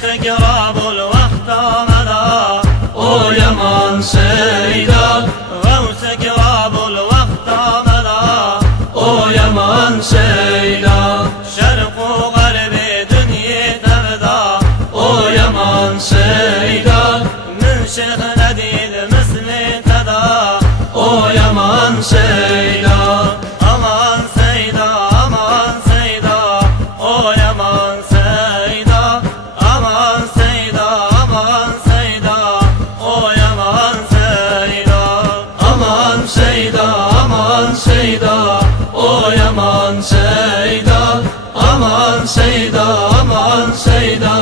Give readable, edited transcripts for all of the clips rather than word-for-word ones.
Şeyh Kirabul Vakt Amada, o yaman Seyda. Gavs-ı Kirabul Vakt Amada, o yaman Seyda. Şerq-u Garbi Dünya Tevda, o yaman Seyda. Min Şeyh Nedil Misli Tada, o yaman Seyda. Aman Seyda, aman Seyda, o yaman Seyda. Aman Seyda, aman Seyda, o yaman Seyda. Aman Seyda, aman Seyda, o yaman Seyda. Aman Seyda, aman Seyda,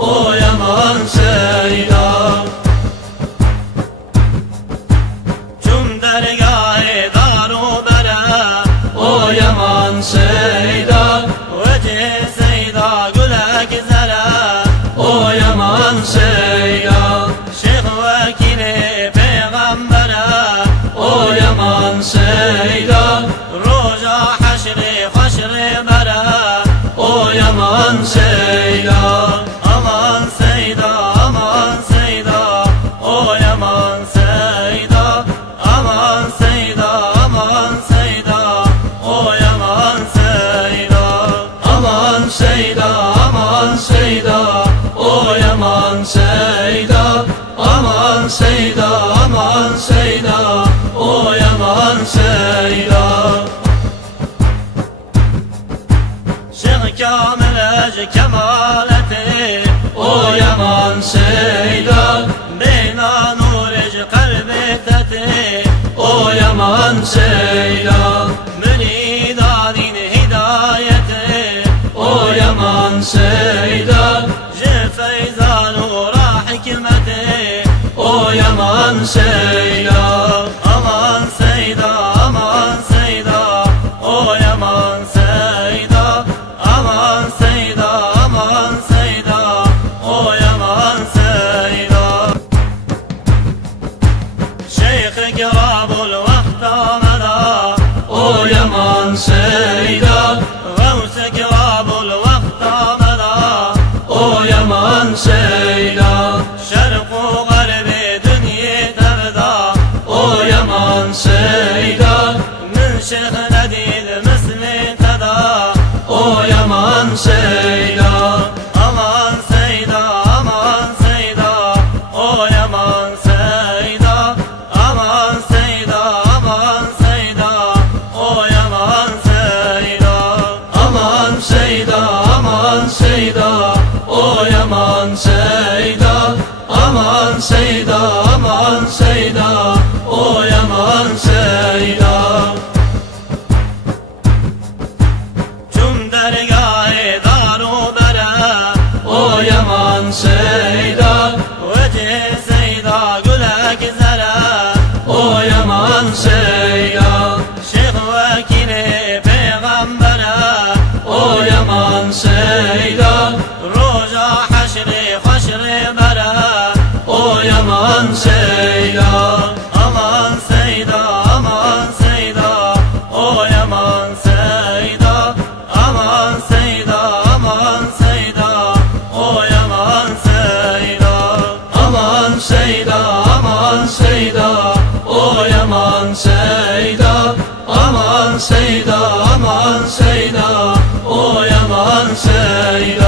o yaman Seyda. Cüm dergâh-ı Dar-ı Bera, o yaman Seyda. Vecih Seyda gülek zera, o yaman Seyda. Şeyh vekili peygambere, o yaman Seyda. Roja haşri haşri bere, o yaman Seyda. Aman Seyda, aman Seyda, o yaman Seyda. Aman Seyda, aman Seyda, o yaman Seyda. Aman Seyda, aman Seyda, o yaman Seyda. Aman Seyda, aman Seyda, o yaman Seyda. Şeyh Kamil kemaleti, o yaman Seyda. Beyna nuric kalbi teti, o yaman Seyda. Münidanın hidayeti, o yaman Seyda. Feyzan ura hikmeti, o yaman Seyda. Aman Seyda, aman Seyda, o yaman Seyda. Aman Seyda, aman Seyda, o yaman Seyda. Şeyh Kirabul Vakt Amada, o yaman Seyda. Gavs-ı Kirabul Vakt Amada, o yaman Seyda. Şerq-u Garbi Dünya Tevda, o yaman Seyda. Min Şeyh Nedil Misli Tada, o yaman Seyda. Aman Seyda, aman Seyda, o yaman Seyda. Aman Seyda, aman Seyda, o yaman Seyda. Aman Seyda, aman Seyda, o yaman Seyda. Aman Seyda, aman Seyda, o yaman Seyda. Cüm dergâh-ı Dar-ı Bera, o yaman Seyda. Vecih Seyda gülek zera, o yaman Seyda. Şeyh vekili peygambere, o yaman Seyda. Roja haşri haşri bere, o yaman Seyda. Aman Seyda, aman Seyda, o yaman Seyda. Aman Seyda, aman Seyda, o yaman Seyda. Aman Seyda, aman Seyda, o yaman Seyda. Aman Seyda, aman Seyda, o yaman Seyda.